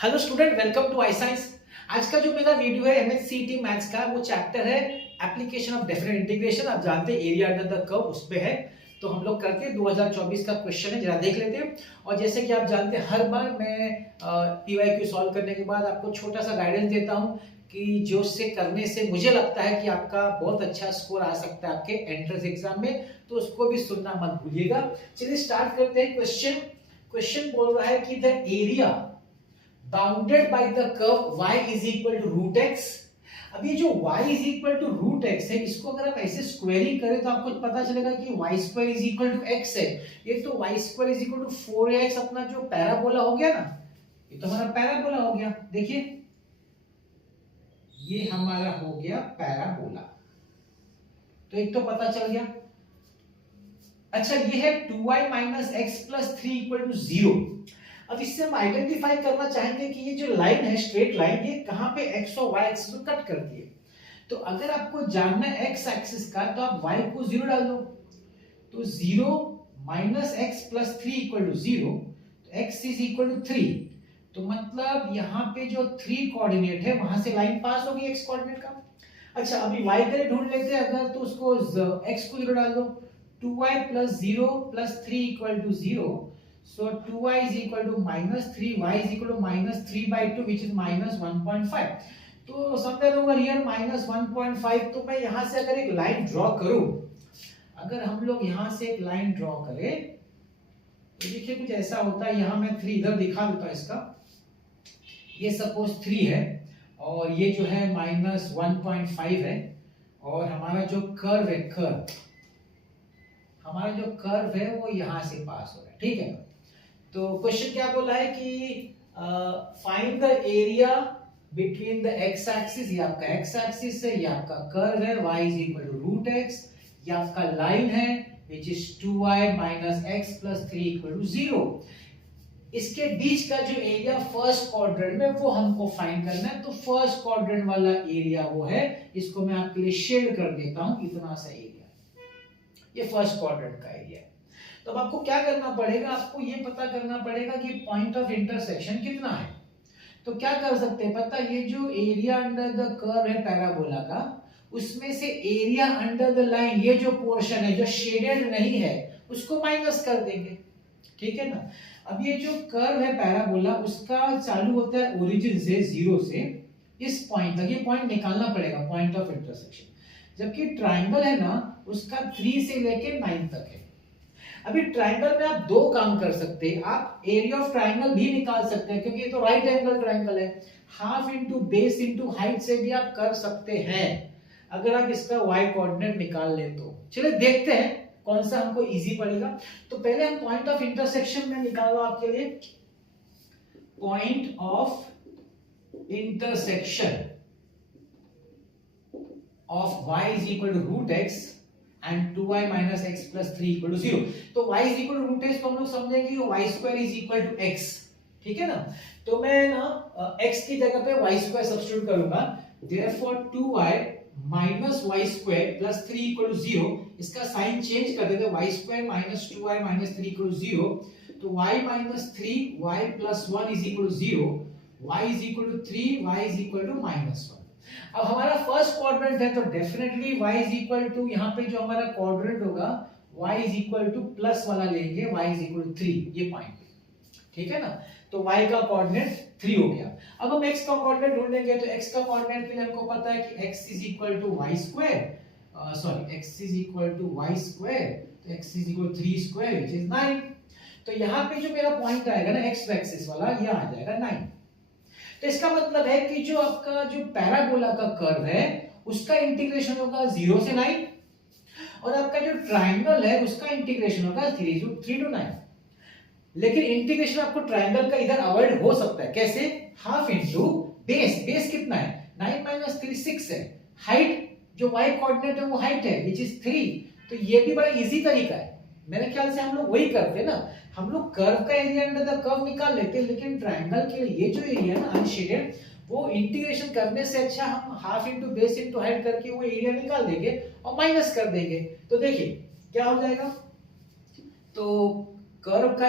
Hello student, welcome to I science. आज का जो मेरा वीडियो है एमएचसीईटी मैथ्स का, वो चैप्टर है एप्लीकेशन ऑफ डेफिनेट इंटीग्रेशन। आप जानते हैं एरिया अंडर द कर्व उस पे है, तो हम लोग करते हैं 2024 का क्वेश्चन है, जरा देख लेते हैं। और जैसे कि आप जानते हैं हर बार मैं पीवाईक्यू सॉल्व करने के बाद आपको छोटा सा गाइडेंस देता हूं कि जो से करने से मुझे लगता है कि आपका बहुत अच्छा स्कोर आ सकता है आपके एंट्रेंस एग्जाम में, तो उसको भी सुनना मत भूलिएगा। चलिए स्टार्ट करते हैं। क्वेश्चन बोल रहा है कि the area bounded by the curve y is equal to root x. अब ये जो y is equal to root x है, इसको अगर आप ऐसे स्क्वायरिंग करें तो आपको पता चलेगा कि y square is equal to x है। ये तो y square is equal to 4x अपना जो पैराबोला हो गया ना, ये तो हमारा पैराबोला हो गया। देखिए ये हमारा हो गया पैराबोला, तो एक तो पता चल गया। अच्छा, ये है 2y minus x plus 3 equal to 0। अब इससे हम आइडेंटिफाई करना चाहेंगे कि ये जो लाइन है, स्ट्रेट लाइन, ये कहां पे x और y एक्सिस को कट करती है। तो अगर आपको जानना है x एक्सिस का, तो आप y को 0 डाल दो, तो 0 minus x plus 3 equal to 0, तो x इज इक्वल टू 3। तो मतलब यहाँ पे जो 3 कोऑर्डिनेट है वहां से लाइन पास होगी x कोऑर्डिनेट का। अच्छा, अभी y का ढूंढ लेते हैं। अगर तो उसको x को 0 डाल दो, 2y plus 0 plus 3 equal to 0। So 2y is equal to minus 3, y is equal to minus 3 by 2, which is minus 1.5. तो somewhere over here minus 1.5। तो मैं यहां से अगर एक लाइन ड्रॉ करूं, अगर हम लोग यहां से एक लाइन ड्रॉ करें तो देखिए कुछ ऐसा होता है। यहां मैं 3 इधर दिखा देता हूं इसका। ये सपोज 3 है और ये जो है माइनस 1.5 है, और हमारा जो कर्व है, हमारा जो कर्व है वो यहां से पास हो रहा है। ठीक है, तो क्वेश्चन क्या बोला है कि find the area between the x axis. ये आपका एक्स एक्सिस है, ये आपका कर्व है y is equal to root x, ये आपका लाइन है which is 2y minus x plus 3 equal to 0। इसके बीच का जो एरिया फर्स्ट क्वाड्रेंट में, वो हमको फाइंड करना है। तो फर्स्ट क्वाड्रेंट वाला एरिया वो है, इसको मैं आपके लिए शेड कर देता हूं, इतना सा एरिया, ये फर्स्ट क्वाड्रेंट का एरिया है। तो अब आपको क्या करना पड़ेगा, आपको ये पता करना पड़ेगा कि पॉइंट ऑफ इंटरसेक्शन कितना है। तो क्या कर सकते हैं पता, ये जो एरिया अंडर द कर्व है पैराबोला का, उसमें से एरिया अंडर द लाइन, ये जो पोर्शन है जो शेडेड नहीं है, उसको माइनस कर देंगे। ठीक है ना। अब ये जो कर्व है पैराबोला, उसका चालू होता है ओरिजिन से 0 से इस पॉइंट तक, ये पॉइंट निकालना पड़ेगा, पॉइंट ऑफ इंटरसेक्शन। जबकि ट्राइंगल है ना, उसका 3 से लेके 9 तक है। अभी ट्राइंगल में आप दो काम कर सकते हैं, आप एरिया ऑफ ट्राइंगल भी निकाल सकते हैं, क्योंकि ये तो राइट एंगल ट्राइंगल है। Half into base into height से भी आप कर सकते हैं, अगर आप इसका y कोऑर्डिनेट निकाल ले तो। चलिए देखते हैं कौन सा हमको इजी पड़ेगा। तो पहले हम पॉइंट ऑफ इंटरसेक्शन में निकाल लो आपके लिए। Point of intersection of y is equal to root x and 2y minus x plus 3 equal to 0। तो y is equal to root x, तो हम लोग समझेंगे कि y square is equal to x। ठीक है ना। तो मैं ना x की जगह पे y square सब्स्टिट्यूट करूंगा। therefore 2y minus y square plus 3 equal to 0। इसका साइन चेंज कर देते हैं, y square minus 2y minus 3 equal to 0। तो y minus 3 y plus 1 is equal to 0। y is equal to 3, y is equal to minus 1। अब हमारा first quadrant है, तो definitely y is equal to, यहाँ पे जो हमारा क्वाड्रेंट होगा y is equal to plus वाला लेंगे, y इज इक्वल टू 3, ये पॉइंट। ठीक है ना। तो y का कोऑर्डिनेट 3 हो गया। अब हम x का कोऑर्डिनेट ढूंढेंगे, तो x का कोऑर्डिनेट के लिए हमको पता है कि x is equal to y square, sorry x is equal to y square, तो x is equal 3 square which is 9। तो यहाँ पे जो मेरा पॉइंट आएगा ना x एक्सिस वाला, ये आ जाएगा 9। तो इसका मतलब है कि जो आपका जो पैराबोला का कर्व है, उसका इंटीग्रेशन होगा 0 से 9, और आपका जो ट्राइंगल है उसका इंटीग्रेशन होगा 3 to 9। लेकिन इंटीग्रेशन आपको ट्राइंगल का इधर अवॉइड हो सकता है। कैसे? Half into base. बेस कितना है? 9 माइनस 3 6 है। हाइट जो y कोऑर्डिनेट है वो हाइट है विच इज 3। तो ये भी बड़ा इजी तरीका है, मेरे ख्याल से हम लोग वही करते हैं ना। हम लोग कर्व का एरिया अंडर द कर्व निकाल लेते हैं, लेकिन ट्रायंगल के लिए ये जो एरिया है ना अनशेडेड, वो इंटीग्रेशन करने से अच्छा हम half into base into height करके वो एरिया निकाल देंगे और माइनस कर देंगे। तो देखिए क्या हो जाएगा, तो कर्व का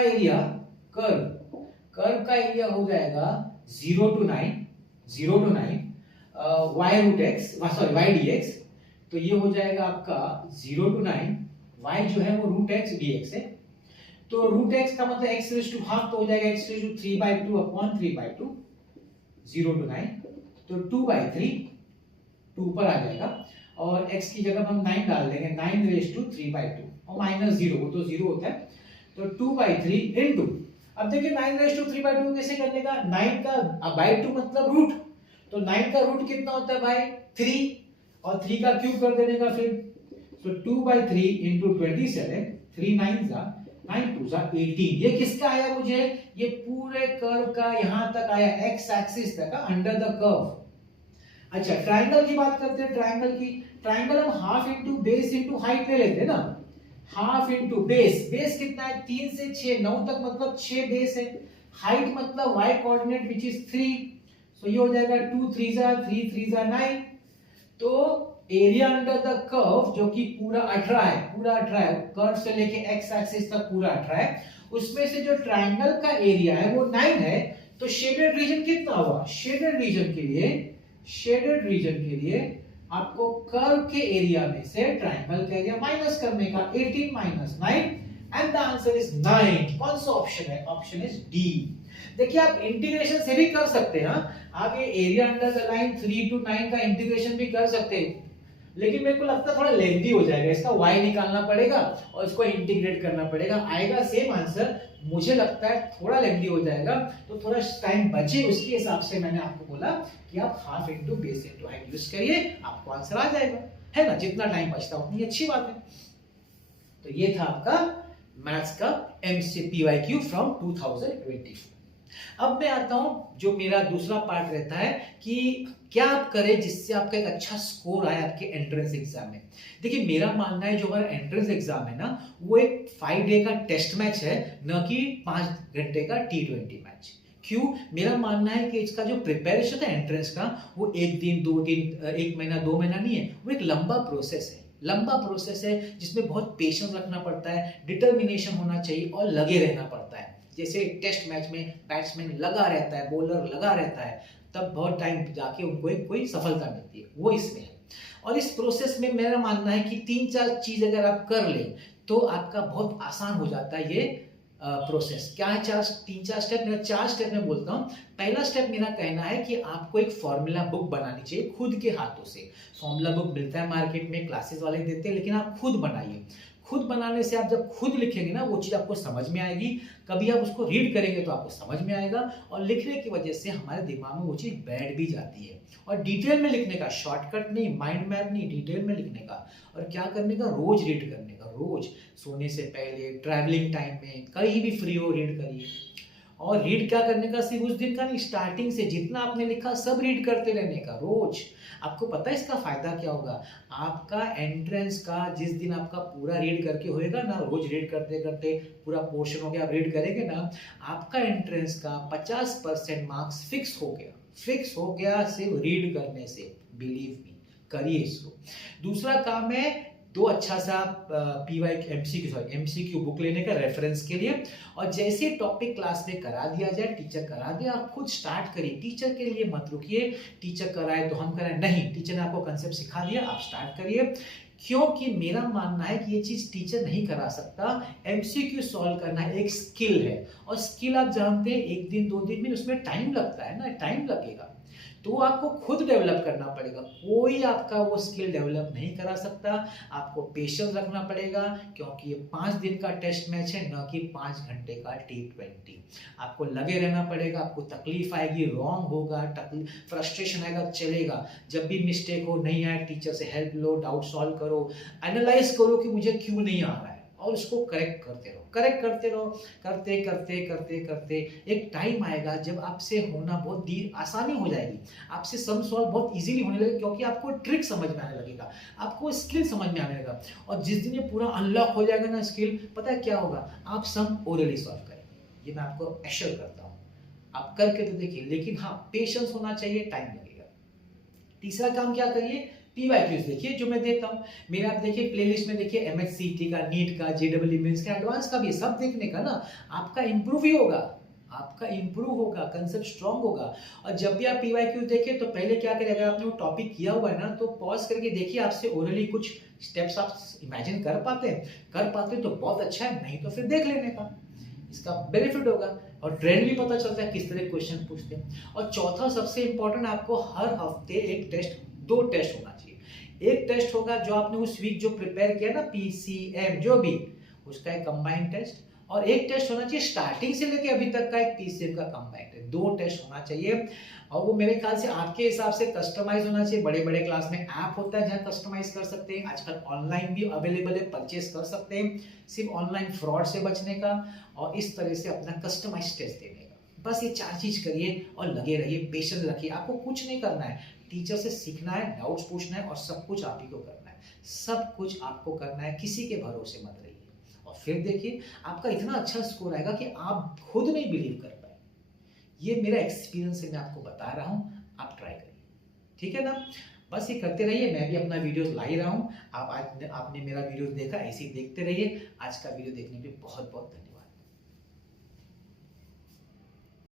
एरिया हो जाएगा 0 to 9 y root x sorry y dx, तो ये हो जाएगा आपका 0 to 9 y जो है वो रूट एक्स dx है। तो रूट एक्स का मतलब x रेज टू हाफ, तो हो जाएगा x raise to 3/2 upon 3/2 0 to 9, तो 2/3 2 पर आ जाएगा और x की जगह हम 9 डाल देंगे, 9 रेज टू 3/2 और माइनस 0, वो तो 0 होता है, तो 2/3 इनटू, अब देखिए 9 रेज टू 3/2 कैसे करने का, 9 का बाय 2 मतलब रूट, तो 9 का रूट कितना होता है भाई 3 और 3 का क्यूब कर देने का फिर, तो 2/3 इनटू 27, 3 9 जा 9 2 जा 18। ये किसका आया मुझे, ये पूरे कर्व का यहां तक आया, एक्स एक्सिस तक अंडर द कर्व। अच्छा ट्रायंगल की बात करते हैं, ट्रायंगल की, ट्रायंगल हम half into base into height ले लेते हैं ना, हाफ इनटू बेस, बेस कितना है 3 से 6 9 तक मतलब 6 बेस है, हाइट मतलब y कोऑर्डिनेट विच इज 3, सो ये हो जाएगा 2 3 जा 3 3 जा 9, तो एरिया अंडर द कर्व जो कि पूरा 18 है, पूरा 18 है, कर्व से लेके एक्स एक्सिस तक पूरा 18 है, उसमें से जो ट्रायंगल का एरिया है वो 9 है, तो शेडेड रीजन कितना हुआ, शेडेड रीजन के लिए आपको कर्व के एरिया में से ट्रायंगल का एरिया माइनस करने का, 18 minus 9 and the answer is 9। कौन सा ऑप्शन है, ऑप्शन इज डी। देखिए आप इंटीग्रेशन से भी कर सकते हैं, आप ये area under the line 3 to 9 का इंटीग्रेशन भी कर सकते हैं, लेकिन मेरे को लगता है थोड़ा लेंथी हो जाएगा, इसका y निकालना पड़ेगा और इसको इंटीग्रेट करना पड़ेगा, आएगा सेम आंसर, मुझे लगता है थोड़ा लेंथी हो जाएगा, तो थोड़ा टाइम बचे उसके हिसाब से मैंने आपको बोला कि आप half into base into height use करिए, आपको आंसर आ जाएगा, है ना, जितना टाइम बचता उतनी अच्छी बात है। तो ये था आपका मैथ्स का MCPYQ फ्रॉम 2024। अब मैं आता हूं, जो मेरा दूसरा पार्ट रहता है कि क्या आप करें जिससे आपका एक अच्छा स्कोर आए आपके एंट्रेंस एग्जाम में। देखिए मेरा मानना है जो हमारा एंट्रेंस एग्जाम है ना, वो एक 5 डे का टेस्ट मैच है, न कि 5 घंटे का T20 मैच। क्यों, मेरा मानना है कि इसका जो प्रिपरेशन है एंट्रेंस का, वो 1 दिन 2 दिन 1 महीना 2 महीना नहीं है, वो एक लंबा प्रोसेस है जिसमें बहुत पेशेंस रखना पड़ता है, डिटर्मिनेशन होना चाहिए और लगे रहना पड़ता है। जैसे टेस्ट मैच में बैट्समैन लगा रहता है, बॉलर लगा रहता है, तब बहुत टाइम जाके उनको एक कोई सफलता मिलती है, वो इसमें है। और इस प्रोसेस में मेरा मानना है कि 3-4 चीज अगर आप कर लें तो आपका बहुत आसान हो जाता है ये प्रोसेस। क्या है 3-4 स्टेप, मेरा 4 स्टेप में बोलता हूँ। पहला स्टेप मेरा कहना है कि आपको एक फॉर्मूला बुक बनानी चाहिए खुद के हाथों से। फॉर्मूला बुक मिलता है मार्केट में, क्लासेस वाले देते हैं, लेकिन आप खुद बनाइए। खुद बनाने से आप जब खुद लिखेंगे ना, वो चीज़ आपको समझ में आएगी, कभी आप उसको रीड करेंगे तो आपको समझ में आएगा, और लिखने की वजह से हमारे दिमाग में वो चीज़ बैठ भी जाती है। और डिटेल में लिखने का, शॉर्टकट नहीं, माइंड मैप नहीं, डिटेल में लिखने का। और क्या करने का, रोज रीड करने का, रोज सोने से पहले, ट्रैवलिंग टाइम में, कहीं भी फ्री हो रीड करिए। और रीड क्या करने का, सिर्फ उस दिन का नहीं, स्टार्टिंग से जितना आपने लिखा सब रीड करते रहने का रोज। आपको पता है इसका फायदा क्या होगा, आपका एंट्रेंस का जिस दिन आपका पूरा रीड करके होएगा ना, रोज रीड करते करते पूरा पोर्शन हो गया, आप रीड करेंगे ना, आपका एंट्रेंस का 50% मार्क्स फिक्स हो गया सिर्फ रीड करने से। बिलीव मी, करिए इसको। दूसरा काम है दो अच्छा सा MCQ बुक लेने का रेफरेंस के लिए, और जैसे टॉपिक क्लास में करा दिया जाए, टीचर करा दिया, आप खुद स्टार्ट करिए। टीचर के लिए मत रुकिए, टीचर कराए तो हम कराए, नहीं, टीचर ने आपको कंसेप्ट सिखा दिया, आप स्टार्ट करिए। क्योंकि मेरा मानना है कि ये चीज टीचर नहीं करा सकता। MCQ सॉल्व करना एक स्किल है, और स्किल आप जानते हैं 1 दिन 2 दिन में, उसमें टाइम लगता है ना, टाइम लगेगा, तो आपको खुद डेवलप करना पड़ेगा। कोई आपका वो स्किल डेवलप नहीं करा सकता। आपको पेशेंस रखना पड़ेगा, क्योंकि ये 5 दिन का टेस्ट मैच है, न कि 5 घंटे का T20। आपको लगे रहना पड़ेगा, आपको तकलीफ आएगी, रॉन्ग होगा, फ्रस्ट्रेशन आएगा, चलेगा। जब भी मिस्टेक हो, नहीं आए, टीचर से हेल्प लो, डाउट सॉल्व करो, एनालाइज करो कि मुझे क्यों नहीं आ रहा है, और उसको करेक्ट करते रहो, करते करते एक टाइम आएगा जब आपसे होना बहुत आसानी हो जाएगी, आपसे सम सॉल्व बहुत इजीली होने लगेगा, क्योंकि आपको ट्रिक समझ में आने लगेगा, आपको स्किल समझ में आने लगेगा। और जिस दिन ये पूरा अनलॉक हो जाएगा ना स्किल, पता है क्या होगा, आप सम ओरली सॉल्व करेंगे, ये मैं आपको एश्योर करता हूँ। आप करके तो देखिए, लेकिन हाँ पेशेंस होना चाहिए, टाइम लगेगा। तीसरा काम क्या करिए, PYQs देखिए जो मैं देता हूँ। मेरा आप देखिए प्लेलिस्ट में देखिए, MHCT का, नीट का, JEE मेंस का, एडवांस का भी, सब देखने का ना, आपका इंप्रूव ही होगा, आपका इंप्रूव होगा, कंसेप्ट स्ट्रांग होगा। और जब भी आप पीवाईक्यू देखें तो पहले क्या करें, अगर आपने वो टॉपिक किया हुआ है ना तो पॉज करके देखिए, आपसे ओरली कुछ स्टेप्स आप इमेजिन कर पाते हैं तो बहुत अच्छा है, नहीं तो फिर देख लेने का, इसका बेनिफिट होगा और ट्रेंड भी पता चलता है किस तरह क्वेश्चन पूछते हैं। और चौथा सबसे इंपॉर्टेंट, आपको हर हफ्ते एक टेस्ट, 2 टेस्ट होना चाहिए। एक टेस्ट होगा जो आपने उस वीक जो प्रिपेयर किया ना, पीसीएम जो भी, उसका एक कंबाइंड टेस्ट, और एक टेस्ट होना चाहिए स्टार्टिंग से लेके अभी तक का एक पीसीएम का कंबाइंड टेस्ट। 2 टेस्ट होना चाहिए और वो मेरे ख्याल से आपके हिसाब से कस्टमाइज होना चाहिए। बड़े बड़े क्लास में ऐप होता है जहाँ कस्टमाइज कर सकते हैं, आजकल ऑनलाइन भी अवेलेबल है, परचेस कर सकते हैं, सिर्फ ऑनलाइन फ्रॉड से बचने का और इस तरह से अपना कस्टमाइज टेस्ट देने का। बस ये 4 चीज करिए और लगे रहिए, पेशेंस रखिए। आपको कुछ नहीं करना है, टीचर से सीखना है, डाउट्स पूछना है और सब कुछ आप ही को करना है, सब कुछ आपको करना है, किसी के भरोसे मत रहिए। और फिर देखिए आपका इतना अच्छा स्कोर आएगा कि आप खुद नहीं बिलीव कर पाए। ये मेरा एक्सपीरियंस है, मैं आपको बता रहा हूँ, आप ट्राई करिए, ठीक है ना। बस ये करते रहिए, मैं भी अपना वीडियोस ला ही रहा हूँ। आप आज आपने मेरा वीडियो देखा, ऐसे ही देखते रहिए। आज का वीडियो देखने के लिए बहुत बहुत धन्यवाद।